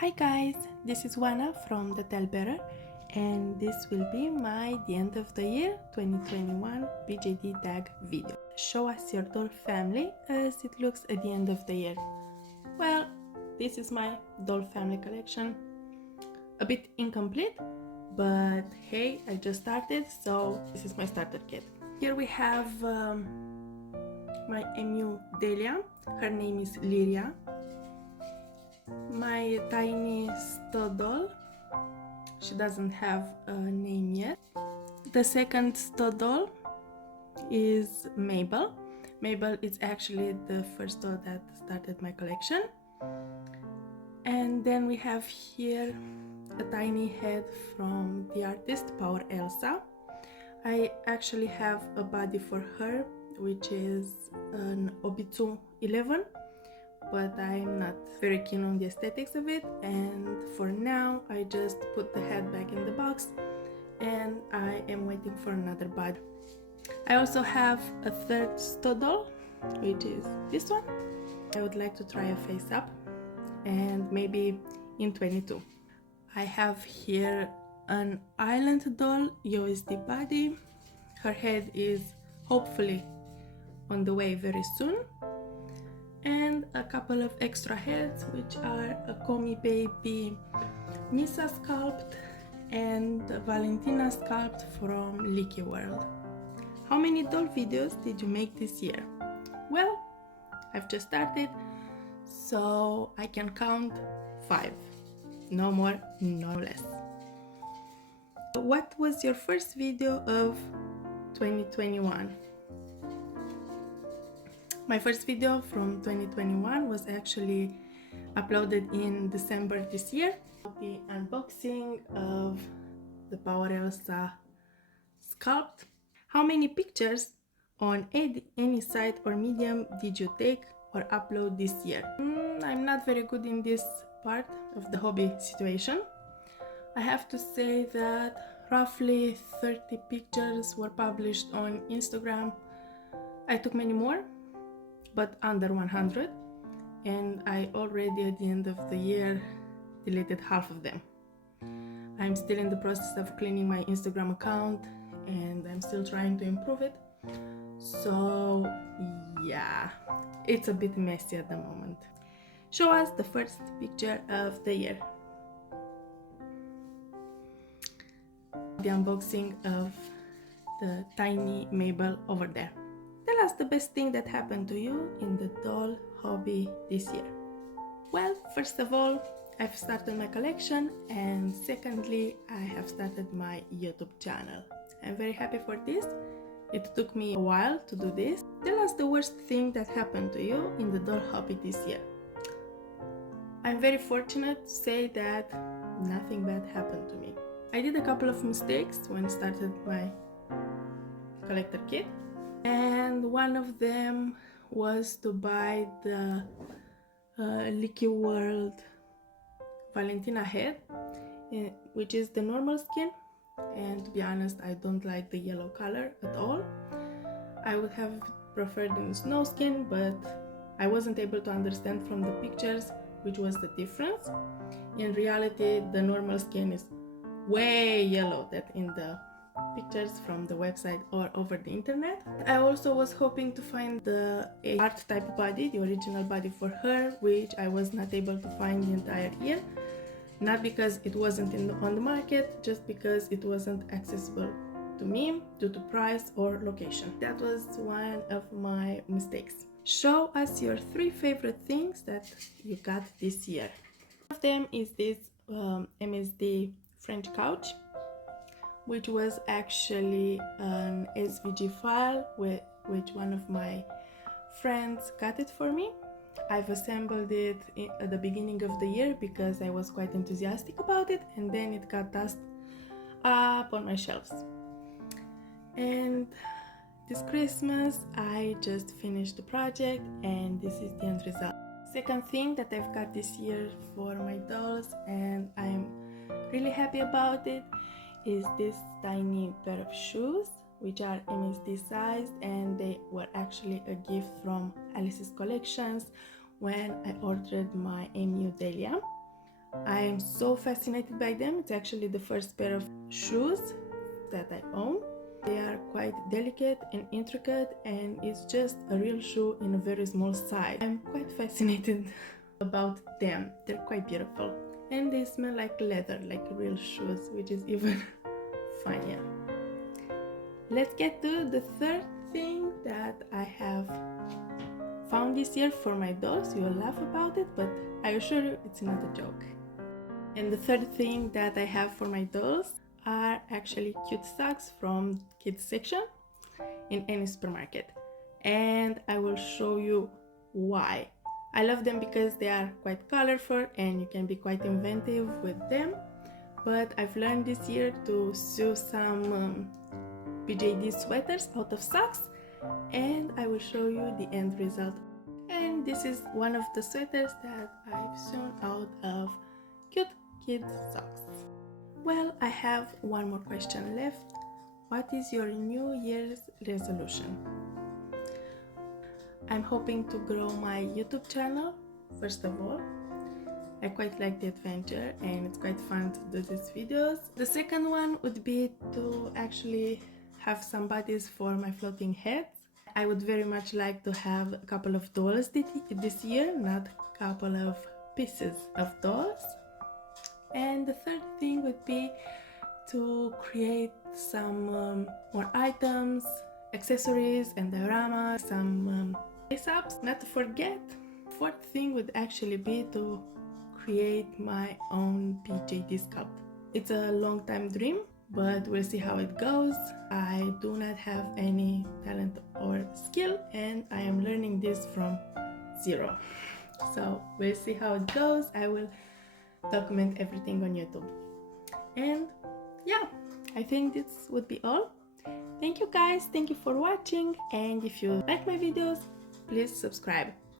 Hi guys, this is Wana from The Tell Better, and this will be my the end of the year 2021 BJD tag video. Show us your doll family as it looks at the end of the year. Well, this is my doll family collection. A bit incomplete, but hey, I just started, so this is my starter kit. Here we have my emu Delia. Her name is Liria. My tiny stud doll. She doesn't have a name yet. The second stud doll is Mabel. Mabel is actually the first doll that started my collection. And then we have here a tiny head from the artist Power Elsa. I actually have a body for her, which is an Obitsu 11, but I'm not very keen on the aesthetics of it, and for now I just put the head back in the box and I am waiting for another body. I also have a third stud doll, which is this one. I would like to try a face up, and maybe in 22. I have here an island doll USD body. Her head is hopefully on the way very soon, and a couple of extra heads, which are a Komi Baby Misa sculpt and Valentina sculpt from Leaky World. How many doll videos did you make this year? Well, I've just started, so I can count 5. No more, no less. What was your first video of 2021? My first video from 2021 was actually uploaded in December this year. The unboxing of the Power Elsa sculpt. How many pictures on any site or medium did you take or upload this year? I'm not very good in this part of the hobby situation. I have to say that roughly 30 pictures were published on Instagram. I took many more, but under 100, and I already at the end of the year deleted half of them. I'm still in the process of cleaning my Instagram account, and I'm still trying to improve it, so yeah, it's a bit messy at the moment. Show us the first picture of the year. The unboxing of the tiny Mabel over there. Tell us the best thing that happened to you in the doll hobby this year. Well, first of all, I've started my collection, and secondly, I have started my YouTube channel. I'm very happy for this. It took me a while to do this. Tell us the worst thing that happened to you in the doll hobby this year. I'm very fortunate to say that nothing bad happened to me. I did a couple of mistakes when I started my collector kit, and one of them was to buy the Leaky World Valentina head, which is the normal skin, and to be honest, I don't like the yellow color at all. I would have preferred in snow skin, but I wasn't able to understand from the pictures which was the difference. In reality, the normal skin is way yellow than in the pictures from the website or over the internet. I also was hoping to find the art type body, the original body for her, which I was not able to find the entire year. Not because it wasn't on the market, just because it wasn't accessible to me due to price or location. That was one of my mistakes. Show us your 3 favorite things that you got this year. One of them is this MSD French couch, which was actually an SVG file which one of my friends got it for me. I've assembled it at the beginning of the year because I was quite enthusiastic about it, and then it got dust up on my shelves. And this Christmas I just finished the project, and this is the end result. Second thing that I've got this year for my dolls, and I'm really happy about it, is this tiny pair of shoes, which are MSD sized, and they were actually a gift from Alice's Collections when I ordered my emu Delia. I am so fascinated by them. It's actually the first pair of shoes that I own. They are quite delicate and intricate, and it's just a real shoe in a very small size. I'm quite fascinated about them. They're quite beautiful. And they smell like leather, like real shoes, which is even funnier. Let's get to the third thing that I have found this year for my dolls. You'll laugh about it, but I assure you it's not a joke. And the third thing that I have for my dolls are actually cute socks from kids section in any supermarket. And I will show you why. I love them because they are quite colorful and you can be quite inventive with them. But I've learned this year to sew some BJD sweaters out of socks, and I will show you the end result. And this is one of the sweaters that I've sewn out of cute kids socks. Well, I have one more question left. What is your New Year's resolution? I'm hoping to grow my YouTube channel, first of all. I quite like the adventure and it's quite fun to do these videos. The second one would be to actually have some bodies for my floating heads. I would very much like to have a couple of dolls this year, not a couple of pieces of dolls. And the third thing would be to create some more items, accessories and dioramas, some lace-ups. Not to forget, fourth thing would actually be to create my own BJD sculpt. It's a long time dream, but we'll see how it goes. I do not have any talent or skill and I am learning this from zero. So we'll see how it goes. I will document everything on YouTube. And yeah, I think this would be all. Thank you guys, thank you for watching, and if you like my videos, please subscribe.